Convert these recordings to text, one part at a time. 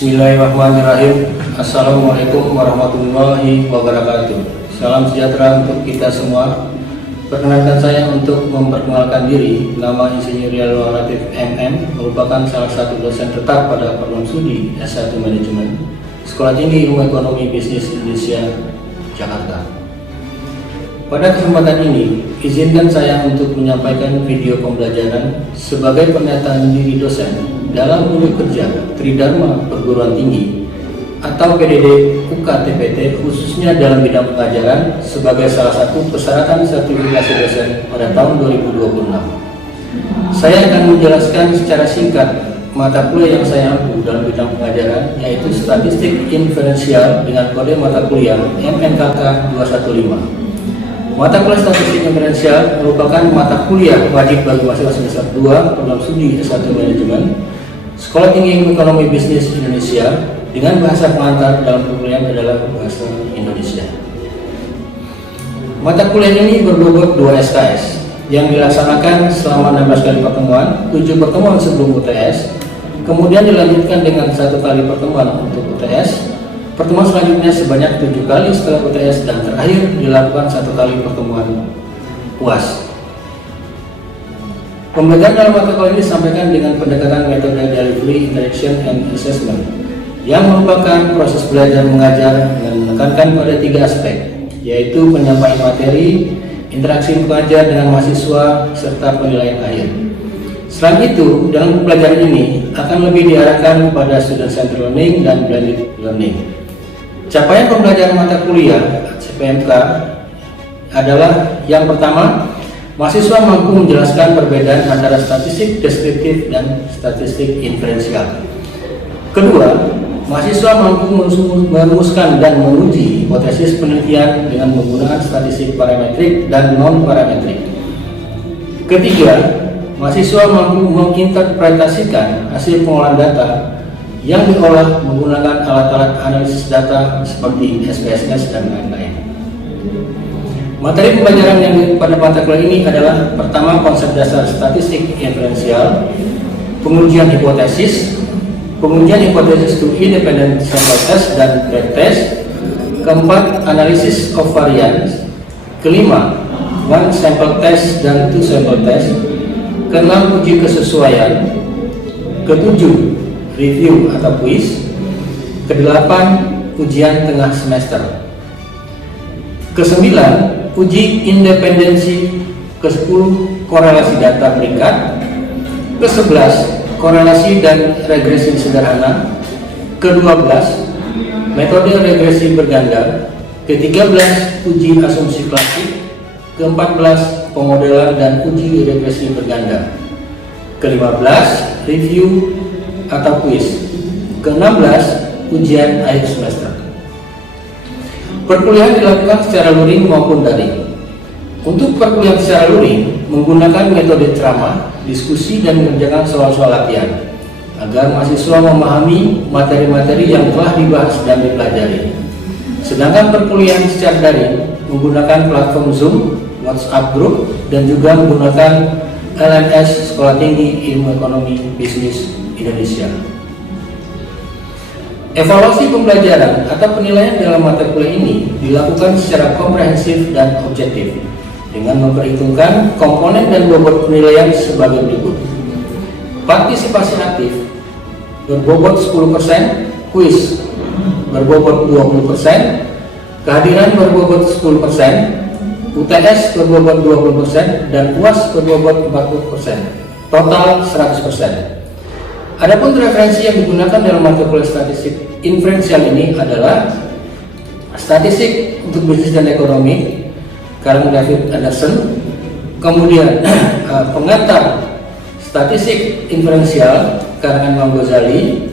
Bismillahirrahmanirrahim. Assalamualaikum warahmatullahi wabarakatuh. Salam sejahtera untuk kita semua. Perkenalkan saya untuk memperkenalkan diri. Nama Insinyur Yalwa Latif MM, merupakan salah satu dosen tetap pada program studi S1 Manajemen Sekolah Tinggi Ilmu Ekonomi Bisnis Indonesia, Jakarta. Pada kesempatan ini, izinkan saya untuk menyampaikan video pembelajaran sebagai pernyataan diri dosen dalam unit kerja Tridharma Perguruan Tinggi atau PDD UKTPT, khususnya dalam bidang pengajaran sebagai salah satu persyaratan sertifikasi dosen pada tahun 2026. Saya akan menjelaskan secara singkat mata kuliah yang saya ampu dalam bidang pengajaran, yaitu Statistik Inferensial dengan kode mata kuliah MNKK 215. Mata kuliah Statistik Inferensial merupakan mata kuliah wajib bagi mahasiswa semester 2 program studi S1 Manajemen Sekolah Tinggi Ilmu Ekonomi Bisnis Indonesia, dengan bahasa pengantar dalam perkuliahan adalah bahasa Indonesia. Mata kuliah ini berbobot 2 SKS yang dilaksanakan selama 16 kali pertemuan, 7 pertemuan sebelum UTS, kemudian dilanjutkan dengan 1 kali pertemuan untuk UTS, pertemuan selanjutnya sebanyak 7 kali setelah UTS, dan terakhir dilakukan 1 kali pertemuan UAS. Pembelajaran dalam mata kuliah ini disampaikan dengan pendekatan metode delivery, interaction, and assessment yang merupakan proses belajar mengajar dengan menekankan pada 3 aspek, yaitu penyampaian materi, interaksi pengajar dengan mahasiswa, serta penilaian akhir. Selain itu, dalam pembelajaran ini akan lebih diarahkan pada student centered learning dan blended learning. Capaian pembelajaran mata kuliah CPMK adalah yang pertama, mahasiswa mampu menjelaskan perbedaan antara statistik deskriptif dan statistik inferensial. Kedua, mahasiswa mampu merumuskan dan menguji hipotesis penelitian dengan menggunakan statistik parametrik dan non-parametrik. Ketiga, mahasiswa mampu menginterpretasikan hasil pengolahan data yang diolah menggunakan alat-alat analisis data seperti SPSS dan lain-lain. Materi pembelajaran yang pada mata kuliah ini adalah: pertama, konsep dasar statistik inferensial, pengujian hipotesis, pengujian hipotesis to independent sample test dan breadth test, keempat, analisis of variance, kelima, one sample test dan two sample test, keenam, uji kesesuaian, ketujuh, review atau quiz, kedelapan, ujian tengah semester, kesembilan, uji independensi, ke-10, korelasi data peringkat, ke-11, korelasi dan regresi sederhana, ke-12, metode regresi berganda, ke-13, uji asumsi klasik, ke-14, pemodelan dan uji regresi berganda, ke-15, review atau quiz, ke-16, ujian akhir semester. Perkuliahan dilakukan secara luring maupun daring. Untuk perkuliahan secara luring menggunakan metode ceramah, diskusi, dan mengerjakan soal-soal latihan agar mahasiswa memahami materi-materi yang telah dibahas dan dipelajari. Sedangkan perkuliahan secara daring menggunakan platform Zoom, WhatsApp Group, dan juga menggunakan LMS Sekolah Tinggi Ilmu Ekonomi Bisnis Indonesia. Evaluasi pembelajaran atau penilaian dalam mata kuliah ini dilakukan secara komprehensif dan objektif dengan memperhitungkan komponen dan bobot penilaian sebagai berikut: partisipasi aktif berbobot 10%, kuis berbobot 20%, kehadiran berbobot 10%, UTS berbobot 20%, dan UAS berbobot 40%, total 100%. Adapun referensi yang digunakan dalam mata kuliah statistik inferensial ini adalah statistik untuk bisnis dan ekonomi karangan David Anderson, kemudian pengantar statistik inferensial karangan Imam Ghazali,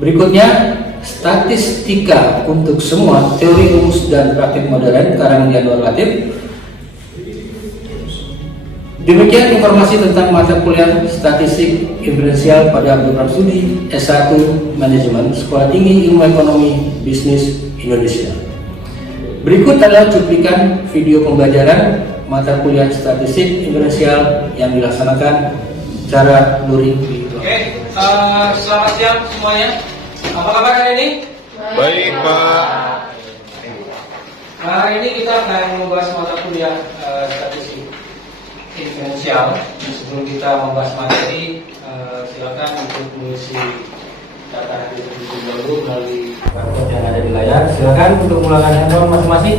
berikutnya statistika untuk semua teori, rumus, dan praktik modern karangan Yalwa Latif. Demikian informasi tentang mata kuliah statistik inferensial pada program studi S1 Manajemen Sekolah Tinggi Ilmu Ekonomi Bisnis Indonesia. Berikut adalah cuplikan video pembelajaran mata kuliah statistik inferensial yang dilaksanakan secara luring. Oke, selamat siang semuanya. Apa kabar hari ini? Baik, Pak. Nah, hari ini kita akan membahas mata kuliah statistik diferensial. Sebelum kita membahas materi, silakan untuk mengisi data hadir terlebih dahulu melalui barcode yang ada di layar. Silakan untuk menggunakan handphone masing-masing.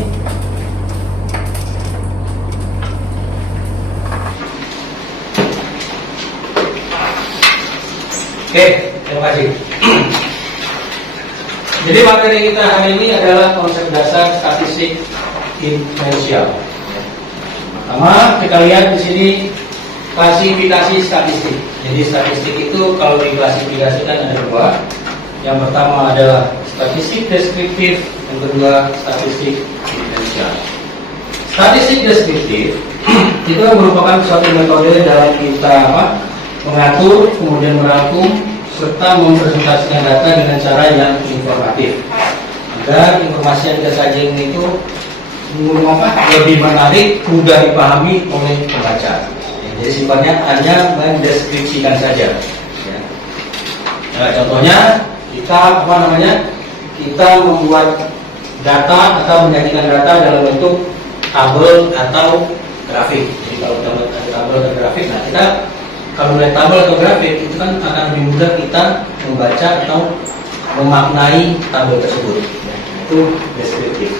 Oke, terima kasih. Jadi materi kita hari ini adalah konsep dasar statistik diferensial. Pertama, kita lihat di sini klasifikasi statistik. Jadi statistik itu kalau diklasifikasikan ada dua. Yang pertama adalah statistik deskriptif, yang kedua statistik diferensial. Statistik deskriptif itu merupakan suatu metode dalam kita mengatur, kemudian merangkum, serta mempresentasikan data dengan cara yang informatif agar informasi yang kita sajikan itu lebih menarik, mudah dipahami oleh pembaca. Jadi sifatnya hanya mendeskripsikan saja. Nah, contohnya kita membuat data atau menyajikan data dalam bentuk tabel atau grafik. Jadi kalau kita membuat tabel atau grafik, nah kita kalau melihat tabel atau grafik itu kan akan lebih mudah kita membaca atau memaknai tabel tersebut. Itu deskriptif.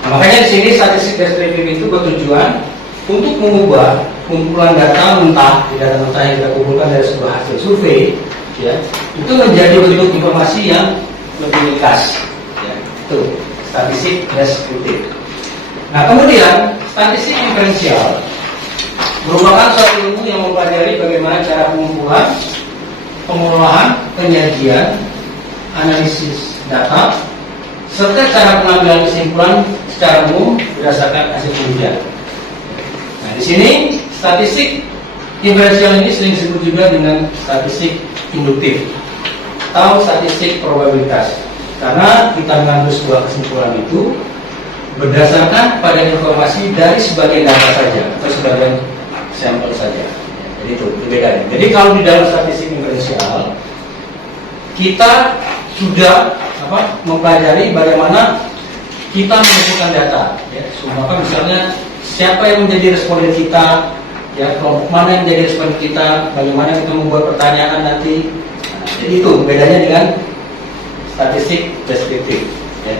Nah, makanya di sini statistik deskriptif itu bertujuan untuk mengubah kumpulan data mentah, data mentah yang kita kumpulkan dari sebuah hasil survei, ya, itu menjadi bentuk informasi yang lebih ringkas. Ya, itu statistik deskriptif. Nah, kemudian statistik diferensial merupakan suatu ilmu yang mempelajari bagaimana cara pengumpulan, pengolahan, penyajian, analisis data, serta cara pengambilan kesimpulan secara umum berdasarkan hasil penelitian. Nah, di sini statistik diferensial ini sering disebut juga dengan statistik induktif atau statistik probabilitas, karena kita mengambil sebuah kesimpulan itu berdasarkan pada informasi dari sebagian data saja atau sebagian sampel saja. Jadi itu bedanya. Jadi kalau di dalam statistik diferensial kita sudah mempelajari bagaimana kita mengumpulkan data. Ya, maka misalnya siapa yang menjadi responden kita, ya kelompok mana yang menjadi responden kita, bagaimana kita membuat pertanyaan nanti. Nah, jadi itu bedanya dengan statistik deskriptif. Ya.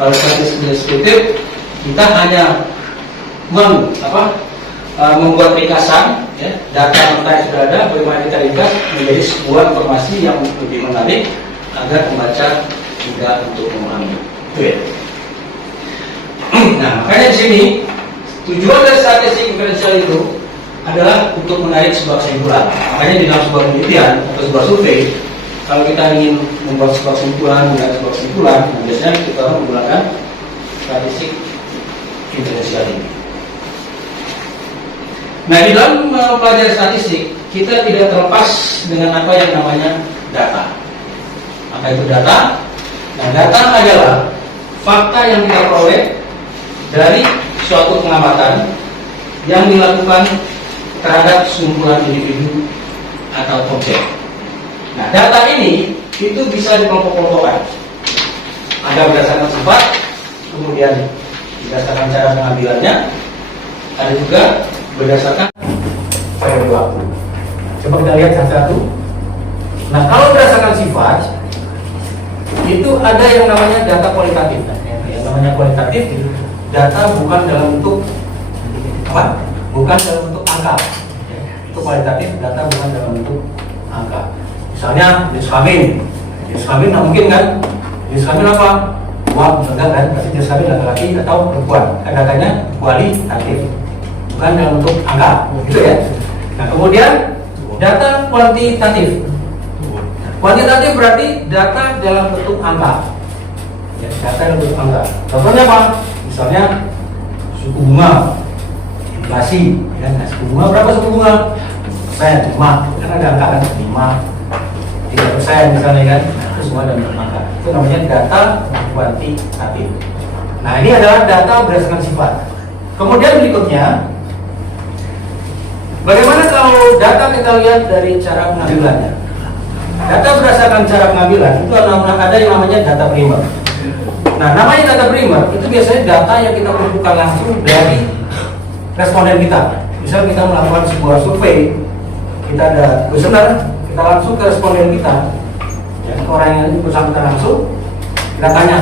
Kalau statistik deskriptif kita hanya membuat ringkasan, ya, data mentah yang sudah ada, bagaimana kita ringkas menjadi sebuah informasi yang lebih menarik agar pembaca mudah untuk memahami. Itu ya. Nah, makanya di sini tujuan dari statistik diferensial itu adalah untuk menarik sebuah kesimpulan. Makanya di dalam sebuah penelitian atau sebuah survei, kalau kita ingin membuat sebuah kesimpulan, biasanya kita menggunakan statistik diferensial ini. Nah, di dalam mempelajari statistik, kita tidak terlepas dengan apa yang namanya data. Maka itu data. Nah, data adalah fakta yang kita peroleh dari suatu pengamatan yang dilakukan terhadap sekumpulan individu atau objek. Nah, data ini itu bisa dikelompok-kelompokkan. Ada berdasarkan sifat, kemudian berdasarkan cara pengambilannya, ada juga berdasarkan periode waktu. Coba kita lihat satu-satu. Nah, kalau berdasarkan sifat, itu ada yang namanya data kualitatif. Yang namanya kualitatif, data bukan dalam bentuk apa? Bukan dalam bentuk angka. Itu kualitatif, data bukan dalam bentuk angka. Misalnya jenis kelamin. Jenis kelamin nggak mungkin kan? Jenis kelamin apa? Uang, enggak kan? Pasti jenis kelamin laki-laki atau perempuan. Datanya kualitatif, bukan dalam bentuk angka, gitu ya. Nah, kemudian data kuantitatif. Kuantitatif berarti data dalam bentuk angka. Ya, data dalam bentuk angka. Contohnya apa? Misalnya suku bunga, inflasi. Ya, nah, suku bunga berapa suku bunga? Persen, 5. Kan ada angka kan? 5, 3% misalnya kan? Nah, itu semua dalam bentuk angka. Itu namanya data kuantitatif. Nah, ini adalah data berdasarkan sifat. Kemudian berikutnya, bagaimana kalau data kita lihat dari cara pengambilannya? Data berdasarkan cara pengambilan itu ada yang namanya data primer. Nah, namanya data primer itu biasanya data yang kita kumpulkan langsung dari responden kita. Misal kita melakukan sebuah survei, kita ada kuesioner, kita langsung ke responden kita, ya, orang yang bersangkutan langsung, kita tanya,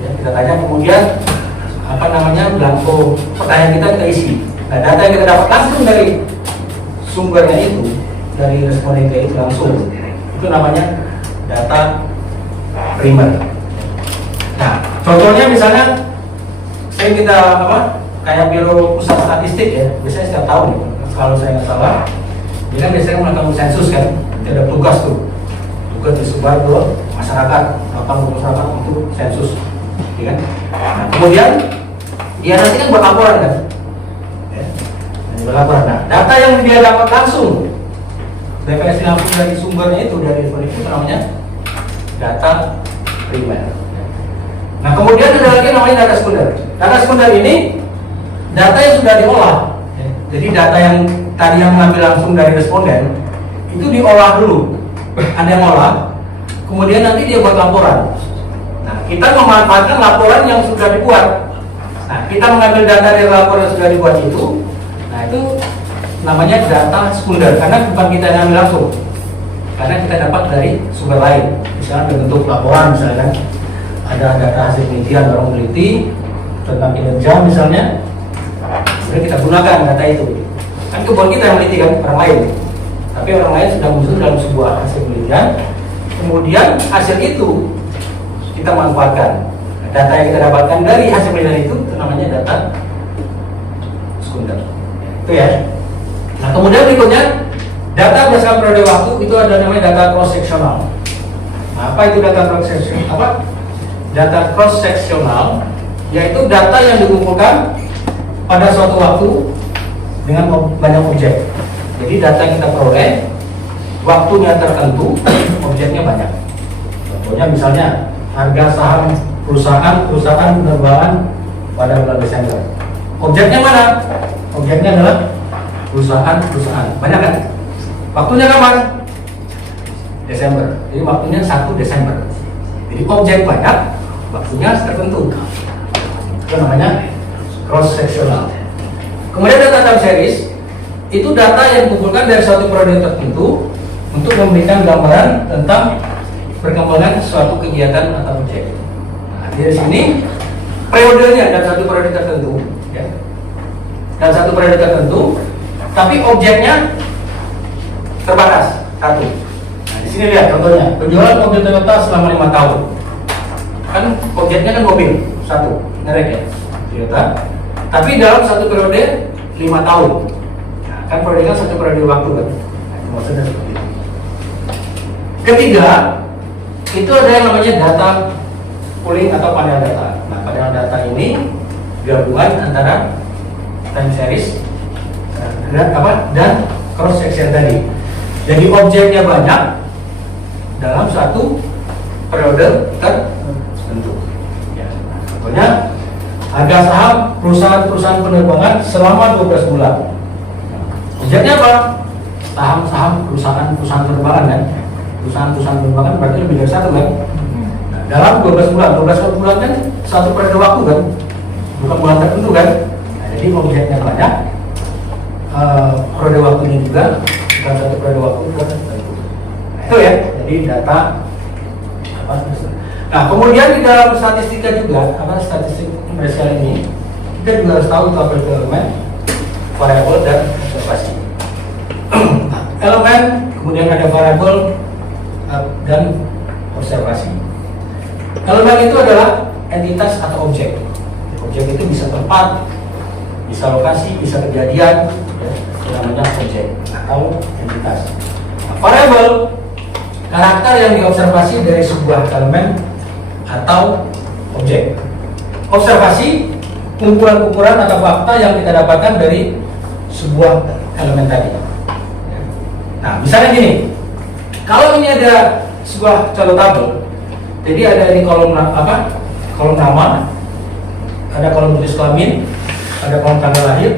ya, kemudian apa namanya belangko pertanyaan kita isi. Nah, data yang kita dapat langsung dari sumbernya itu, dari responden kita itu langsung, itu namanya data primer. Nah, contohnya misalnya sering kita kayak Biro Pusat Statistik ya, biasanya setiap tahun nih, kalau saya nggak salah, dia kan biasanya melakukan sensus kan, ada tugas disebar ke masyarakat, masyarakat untuk sensus, ya kan? Nah, kemudian dia nanti kan buat laporan kan, ya, berlaporan. Nah, data yang dia dapat langsung, DPS langsung dari sumbernya itu namanya data primer. Nah, kemudian ada lagi namanya data sekunder. Data sekunder ini data yang sudah diolah. Jadi data yang tadi yang mengambil langsung dari responden itu diolah dulu. Ada yang olah, kemudian nanti dia buat laporan. Nah, kita memanfaatkan laporan yang sudah dibuat. Nah, kita mengambil data dari laporan yang sudah dibuat itu. Nah, itu namanya data sekunder karena bukan kita yang ambil langsung. Karena kita dapat dari sumber lain. Misalnya bentuk laporan misalnya. Ada data hasil penelitian orang meneliti tentang kinerja misalnya, kemudian kita gunakan data itu. Kan kebun kita yang meneliti kan, orang lain. Tapi orang lain sudah muncul dalam sebuah hasil penelitian. Kemudian hasil itu kita manfaatkan. Nah, data yang kita dapatkan dari hasil penelitian itu namanya data sekunder. Itu ya. Nah, kemudian berikutnya data berdasarkan periode waktu itu ada namanya data cross sectional. Nah, apa itu data cross sectional? Data cross sectional yaitu data yang dikumpulkan pada suatu waktu dengan banyak objek. Jadi data yang kita peroleh waktunya tertentu, objeknya banyak. Contohnya misalnya harga saham perusahaan penerbangan pada bulan Desember. Objeknya mana? Objeknya adalah perusahaan. Banyak kan? Waktunya kapan? Desember. Jadi waktunya 1 Desember. Jadi objek banyak, waktunya tertentu. Itu namanya cross sectional. Kemudian data time series itu data yang dikumpulkan dari suatu periode tertentu untuk memberikan gambaran tentang perkembangan suatu kegiatan atau objek. Nah, di sini periodenya dan satu periode tertentu, ya. Dan satu periode tertentu, tapi objeknya terbatas satu. Nah, di sini lihat contohnya penjualan mobil Toyota selama 5 tahun. Kan objeknya kan mobil satu, merek ya, Toyota. Tapi dalam satu periode 5 tahun. Nah, kan periode kan satu periode waktu kan. Nah, maksudnya seperti itu. Ketiga, itu ada yang namanya data pooling atau panel data. Nah, panel data ini gabungan antara time series dan cross section tadi. Jadi objeknya banyak dalam satu periode tertentu. Ya, contohnya harga saham perusahaan penerbangan selama 12 bulan. Objeknya apa? Saham perusahaan penerbangan kan. Perusahaan penerbangan berarti lebih dari satu kan. Nah, dalam 12 bulan kan satu periode waktu kan, bukan bulan tertentu kan. Nah, jadi objeknya banyak, periode waktunya juga bukan satu periode waktu tertentu. Nah, itu ya. Jadi data apa? Nah, kemudian di dalam statistika juga, statistik komersial ini, kita juga harus tahu itu apa itu elemen, variabel dan observasi. Elemen, kemudian ada variabel dan observasi. Elemen itu adalah entitas atau objek. Objek itu bisa tempat, bisa lokasi, bisa kejadian, ya, namanya objek atau entitas. Nah, variabel, karakter yang diobservasi dari sebuah elemen atau objek. Observasi, kumpulan ukuran atau fakta yang kita dapatkan dari sebuah elemen tadi. Nah, misalnya gini, kalau ini ada sebuah contoh tabel, jadi ada di kolom kolom nama, ada kolom jenis kelamin, ada kolom tanggal lahir,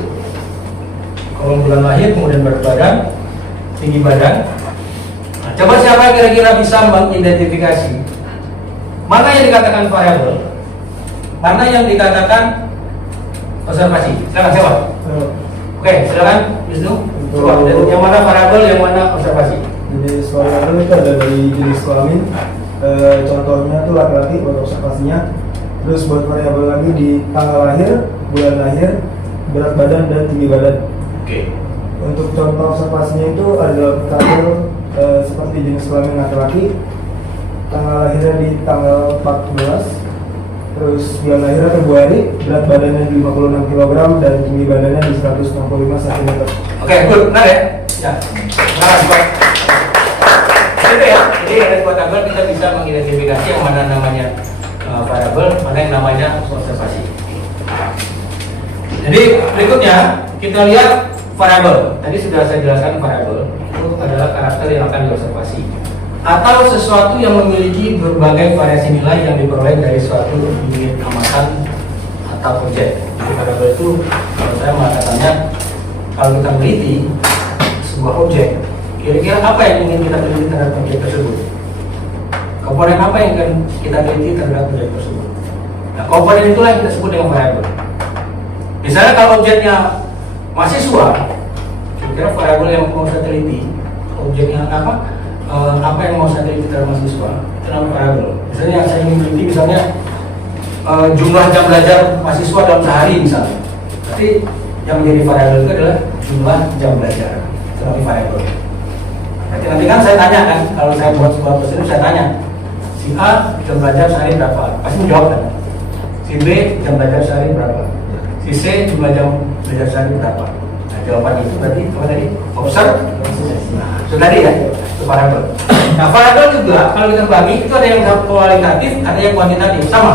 kolom bulan lahir, kemudian berat badan, tinggi badan, Nah, coba siapa yang kira-kira bisa mengidentifikasi mana yang dikatakan variabel, mana yang dikatakan observasi? Silakan siapa? Oke, silakan Wisnu. Coba, yang mana variabel, yang mana observasi? Jenis variabel itu ada dari jenis kelamin. Contohnya tuh laki-laki buat observasinya. Terus buat variabel lagi di tanggal lahir, bulan lahir, berat badan dan tinggi badan. Oke. Untuk contoh observasinya itu ada variabel seperti jenis kelamin laki-laki, tanggal lahirnya di tanggal 14, terus bulan lahirnya Februari, berat badannya di 56 kg dan tinggi badannya di 165 cm. Oke, good, benar ya? Ya. Nah, buat itu ya. Jadi ada dua tabel kita bisa mengidentifikasi yang mana namanya variabel, mana yang namanya observasi. Jadi berikutnya kita lihat variabel. Tadi sudah saya jelaskan variabel itu adalah karakter yang akan diobservasi atau sesuatu yang memiliki berbagai variasi nilai yang diperoleh dari suatu unit amatan atau objek. Jadi variabel itu kalau saya mengatakannya, kalau kita teliti sebuah objek, kira-kira apa yang ingin kita teliti terhadap objek tersebut? Komponen apa yang akan kita teliti terhadap objek tersebut? Nah, komponen itulah yang kita sebut dengan variabel. Misalnya kalau objeknya mahasiswa, kira-kira variabel yang mau saya teliti, objeknya apa yang mau saya teliti terhadap mahasiswa, itu namanya variabel. Misalnya yang saya ingin teliti, misalnya jumlah jam belajar mahasiswa dalam sehari misalnya. Tapi yang menjadi variabel itu adalah jumlah jam belajar, itu namanya variabel. Nanti kan saya tanya kan, kalau saya buat sebuah prosedur saya tanya, si A jam belajar sehari berapa? Pasti menjawab kan. Si B jam belajar sehari berapa? Si C jumlah jam belajar sehari berapa? Nah, jawaban itu berarti apa tadi? Observe. Nah, itu tadi ya, itu variabel. Nah, variabel juga kalau kita bagi itu ada yang kualitatif, ada yang kuantitatif, sama.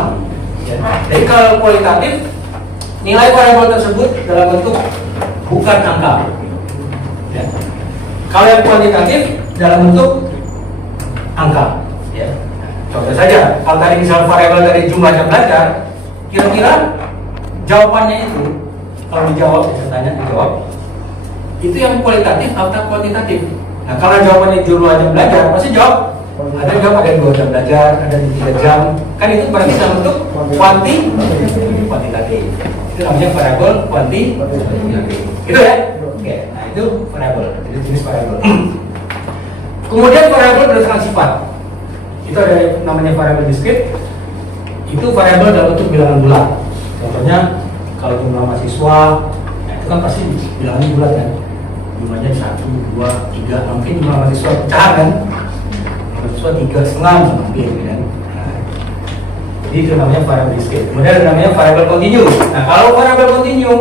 Ya. Jadi kalau kualitatif, nilai variabel tersebut dalam bentuk bukan angka. Ya. Kalau yang kuantitatif dalam bentuk angka. Ya. Contoh saja, kalau tadi misal variabel dari jumlah jam belajar, kira-kira jawabannya itu kalau dijawab, saya tanya dijawab, itu yang kualitatif atau kuantitatif? Nah, kalau jawabannya jumlah jam belajar, pasti jawab. Ada yang jawab ada 2 jam belajar, ada 3 jam. Kan itu berarti dalam bentuk kuantitatif. Itu namanya variabel kuantitatif. Gitu ya? Oke. Nah, itu variabel, itu jenis variabel. Kemudian variabel berdasarkan sifat. Itu ada namanya variabel diskrit. Itu variabel dalam bentuk bilangan bulat. Contohnya kalau jumlah mahasiswa, nah itu kan pasti bilangannya bulat kan. Jumlahnya 1, 2, 3. Mungkin jumlah mahasiswa pecahan kan. Mahasiswa 3,5 mungkin kan. Nah, jadi itu namanya variabel diskrit. Kemudian ada namanya variabel kontinu. Nah, kalau variabel kontinu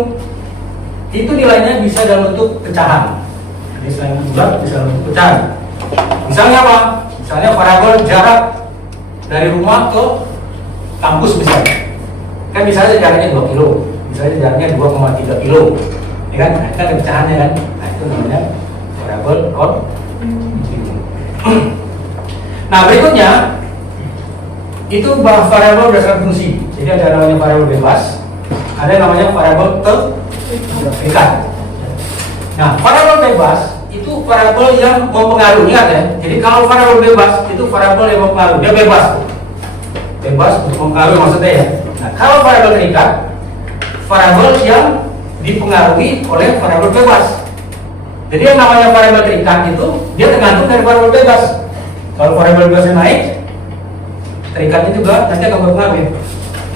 itu nilainya bisa dalam bentuk pecahan. Jadi selain bulat bisa dalam bentuk pecahan. Misalnya apa? Misalnya variabel jarak dari rumah ke kampus misalnya. Kan misalnya jaraknya 2 kilo, misalnya jaraknya 2,3 kilo, ya kan? Nah, itu ada pecahannya kan? Nah, itu namanya variabel kontinu. Nah, berikutnya itu variabel berdasarkan fungsi. Jadi ada namanya variabel bebas, ada namanya variabel terikat. Nah, variabel bebas itu variabel yang mempengaruhi, ingat ya. Jadi kalau variabel bebas itu variabel yang mempengaruhi, dia bebas, bebas untuk mempengaruhi maksudnya ya. Nah, kalau variabel terikat, variabel yang dipengaruhi oleh variabel bebas. Jadi yang namanya variabel terikat itu dia tergantung dari variabel bebas. Kalau variabel bebasnya naik, terikatnya juga nanti akan berpengaruh.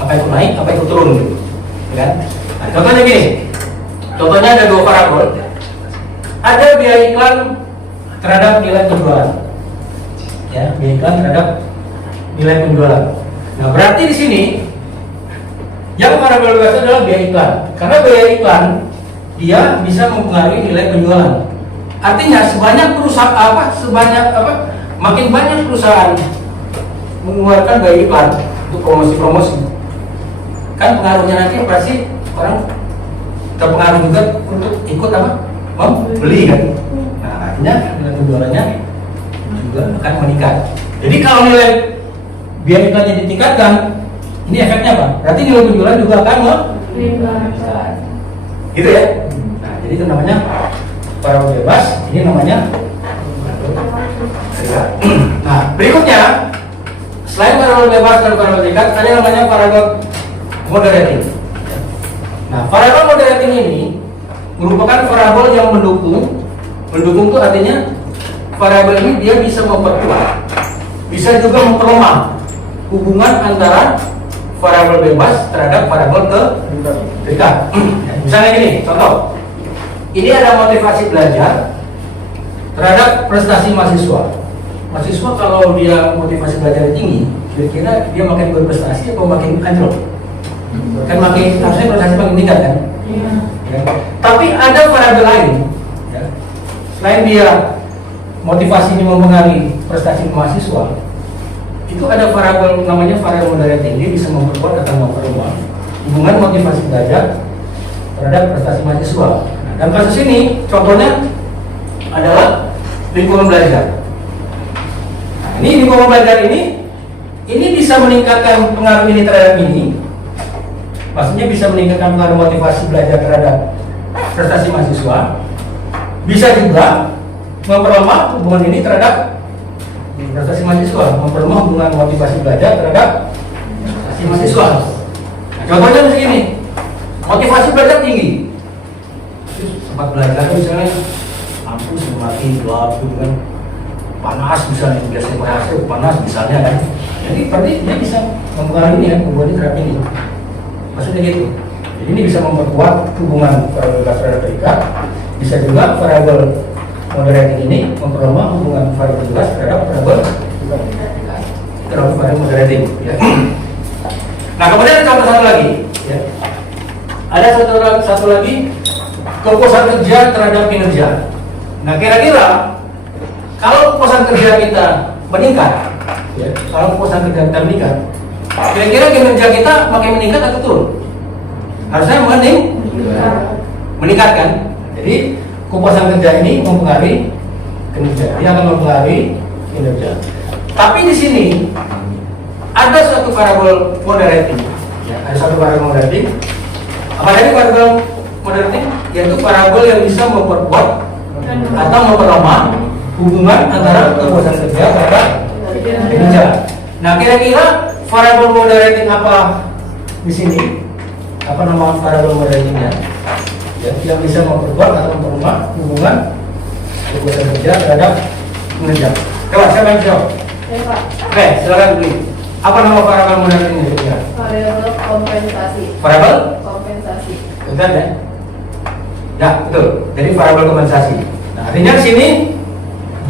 Apa itu naik, apa itu turun, gitu. Ya kan? Nah, contohnya gini, contohnya ada 2 variabel. Ada biaya iklan terhadap nilai penjualan. Ya, biaya iklan terhadap nilai penjualan. Nah, berarti di sini yang variabel bebas adalah biaya iklan. Karena biaya iklan dia bisa mempengaruhi nilai penjualan. Artinya makin banyak perusahaan mengeluarkan biaya iklan untuk promosi-promosi. Kan pengaruhnya nanti pasti orang terpengaruh juga untuk ikut membeli kan. Nah, artinya nilai penjualannya juga akan meningkat. Jadi kalau nilai biaya iklannya ditingkatkan, ini efeknya apa? Berarti nilai penjualan juga akan meningkat. Gitu ya. Nah, jadi itu namanya variabel bebas, ini namanya Ya. Nah, berikutnya selain variabel bebas dan variabel terikat, ada yang namanya variabel moderating. Nah, variabel moderating ini merupakan variabel yang mendukung itu artinya variabel ini dia bisa memperkuat, bisa juga memperlemah hubungan antara variabel bebas terhadap variabel terikat. Misalnya gini, contoh. Ini ada motivasi belajar terhadap prestasi mahasiswa. Mahasiswa kalau dia motivasi belajar tinggi, kira-kira dia makin berprestasi atau makin anjlok? Kan makin, harusnya prestasi makin meningkat kan? Iya. Ya. Tapi ada variabel lain, ya. Selain dia motivasi ini mempengaruhi prestasi mahasiswa, itu ada variabel namanya variabel moderating. Dia bisa memperkuat atau memperlemah hubungan motivasi belajar terhadap prestasi mahasiswa. Nah, dalam kasus ini, contohnya adalah lingkungan belajar. Nah, ini lingkungan belajar ini bisa meningkatkan pengaruh ini terhadap ini. Maksudnya bisa meningkatkan pengaruh motivasi belajar terhadap prestasi mahasiswa. Bisa juga memperlemah hubungan ini terhadap prestasi mahasiswa, memperlemah hubungan motivasi belajar terhadap prestasi mahasiswa. Nah, contohnya begini, motivasi belajar tinggi, sempat belajar misalnya kampus semakin gelap gitu kan, panas misalnya, biasanya merasa panas misalnya kan, jadi berarti dia bisa mempengaruhi ini kan, hubungan terhadap ini, maksudnya gitu. Jadi ini bisa memperkuat hubungan variabel bebas terhadap terikat, bisa juga variabel moderating ini memperlemah hubungan variabel bebas terhadap variabel moderating. Ya. Nah, kemudian ada contoh satu lagi, ya. Ada satu lagi kepuasan kerja terhadap kinerja. Nah, kira-kira kalau kepuasan kerja kita meningkat, ya, kalau kepuasan kerja kita meningkat, kira-kira kinerja kita makin meningkat atau turun? Harusnya meningkat kan? Jadi kepuasan kerja ini mempengaruhi kinerja, dia akan mempengaruhi kinerja. Tapi di sini ada suatu variabel moderating, ya, ada suatu variabel moderating. Apa tadi variabel moderating? Yaitu variabel yang bisa memperkuat atau memperlemah hubungan antara kepuasan kerja terhadap kinerja. Nah, kira-kira variabel moderating apa di sini? Apa nama variabel moderatingnya? Ya, yang bisa memperkuat atau memperlemah hubungan kepuasan kerja terhadap kinerja. Coba siapa yang jawab? Ya, Pak. Oke, silakan beli. Apa nama variabel moderatingnya? Ya. Variabel kompensasi. Variabel? Kompensasi. Betul ya? Ya, betul. Jadi variabel kompensasi. Nah, artinya di sini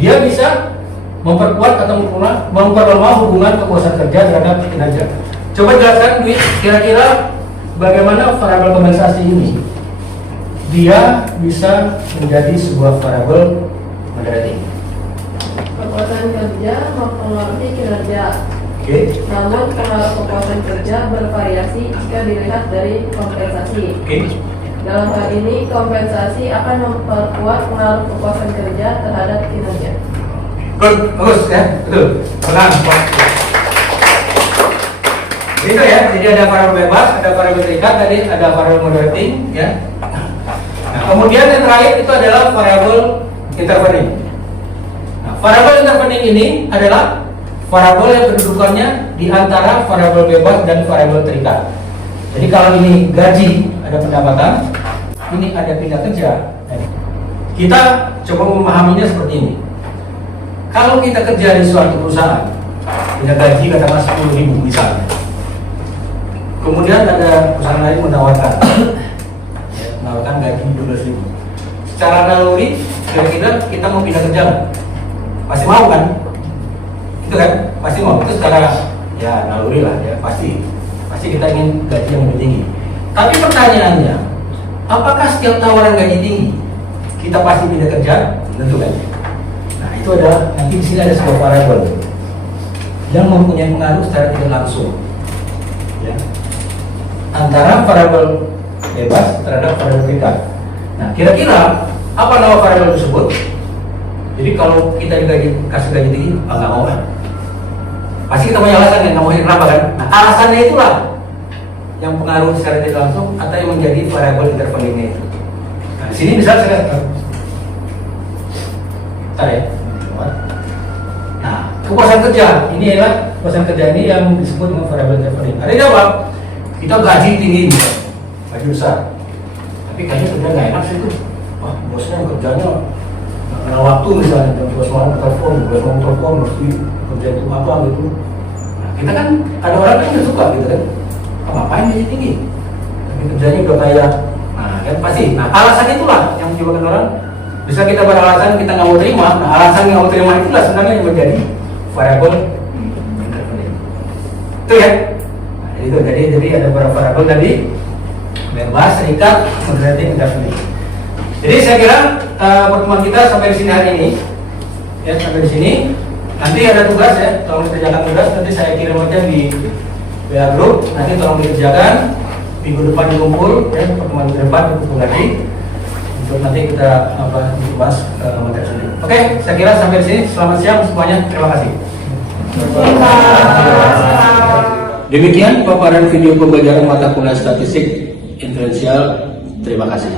dia bisa memperkuat atau memperlemah hubungan kepuasan kerja terhadap kinerja. Coba jelaskan, Dwi, kira-kira bagaimana variabel kompensasi ini dia bisa menjadi sebuah variabel moderating. Kepuasan kerja mempengaruhi kinerja. Oke. Namun pengaruh kepuasan kerja bervariasi jika dilihat dari kompensasi. Oke. Dalam hal ini kompensasi akan memperkuat pengaruh kepuasan kerja terhadap kinerja. Good, bagus ya, betul. Tenang, Pak. Itu ya, jadi ada variabel bebas, ada variabel terikat, tadi ada variabel moderating, ya. Nah, kemudian yang terakhir itu adalah variabel intervening. Nah, variabel intervening ini adalah variabel yang kedudukannya di antara variabel bebas dan variabel terikat. Jadi kalau ini gaji, ada pendapatan, ini ada pindah kerja. Kita coba memahaminya seperti ini. Kalau kita kerja di suatu perusahaan, pindah gaji katakanlah 10.000 misalnya. Kemudian ada perusahaan lain menawarkan gaji 12.000. Secara naluri, kira-kira kita mau pindah kerja nggak? Pasti mau kan? Itu kan? Pasti mau. Itu secara ya naluri lah ya, pasti kita ingin gaji yang lebih tinggi. Tapi pertanyaannya, apakah setiap tawaran gaji tinggi kita pasti pindah kerja? Tentu kan? Nah, itu adalah nanti di sini ada sebuah variabel yang mempunyai pengaruh secara tidak langsung, ya, antara variabel bebas terhadap variabel terikat. Nah, kira-kira apa nama variabel tersebut? Jadi kalau kita kasih gaji tinggi, nggak mau kan? Pasti kita punya alasan yang mau kenapa kan? Nah, alasannya itulah yang pengaruh secara tidak langsung atau yang menjadi variabel interveningnya itu. Nah, di sini bisa saya kepuasan kerja. Ini adalah kepuasan kerja ini yang disebut dengan variable traveling. Ada yang jawab, kita gaji tinggi, gaji besar. Tapi kayaknya kerja nggak enak sih itu. Wah, bosnya kerjanya nggak kenal waktu misalnya, jam 12 malam telepon, 12 malam telepon, mesti kerja itu apa gitu. Nah, kita kan, ada orang kan nggak suka gitu kan. Ah, ngapain gaji tinggi? Tapi kerjanya udah kayak, nah kan pasti. Nah alasan itulah yang menyebabkan orang, bisa kita beralasan kita nggak mau terima. Nah alasan nggak mau terima itulah sebenarnya yang menjadi variabel intervening. Itu ya. Nah, itu jadi ada beberapa variabel tadi, bebas, terikat, moderating, intervening. Jadi saya kira pertemuan kita sampai di sini hari ini, ya sampai di sini. Nanti ada tugas ya, tolong dikerjakan tugas. Nanti saya kirim aja di WA group. Nanti tolong dikerjakan. Minggu depan dikumpul, ya pertemuan minggu depan dikumpul lagi. Untuk nanti kita bahas materi sendiri. Oke, saya kira sampai di sini. Selamat siang semuanya. Terima kasih. Demikian paparan video pembelajaran mata kuliah statistik inferensial. Terima kasih.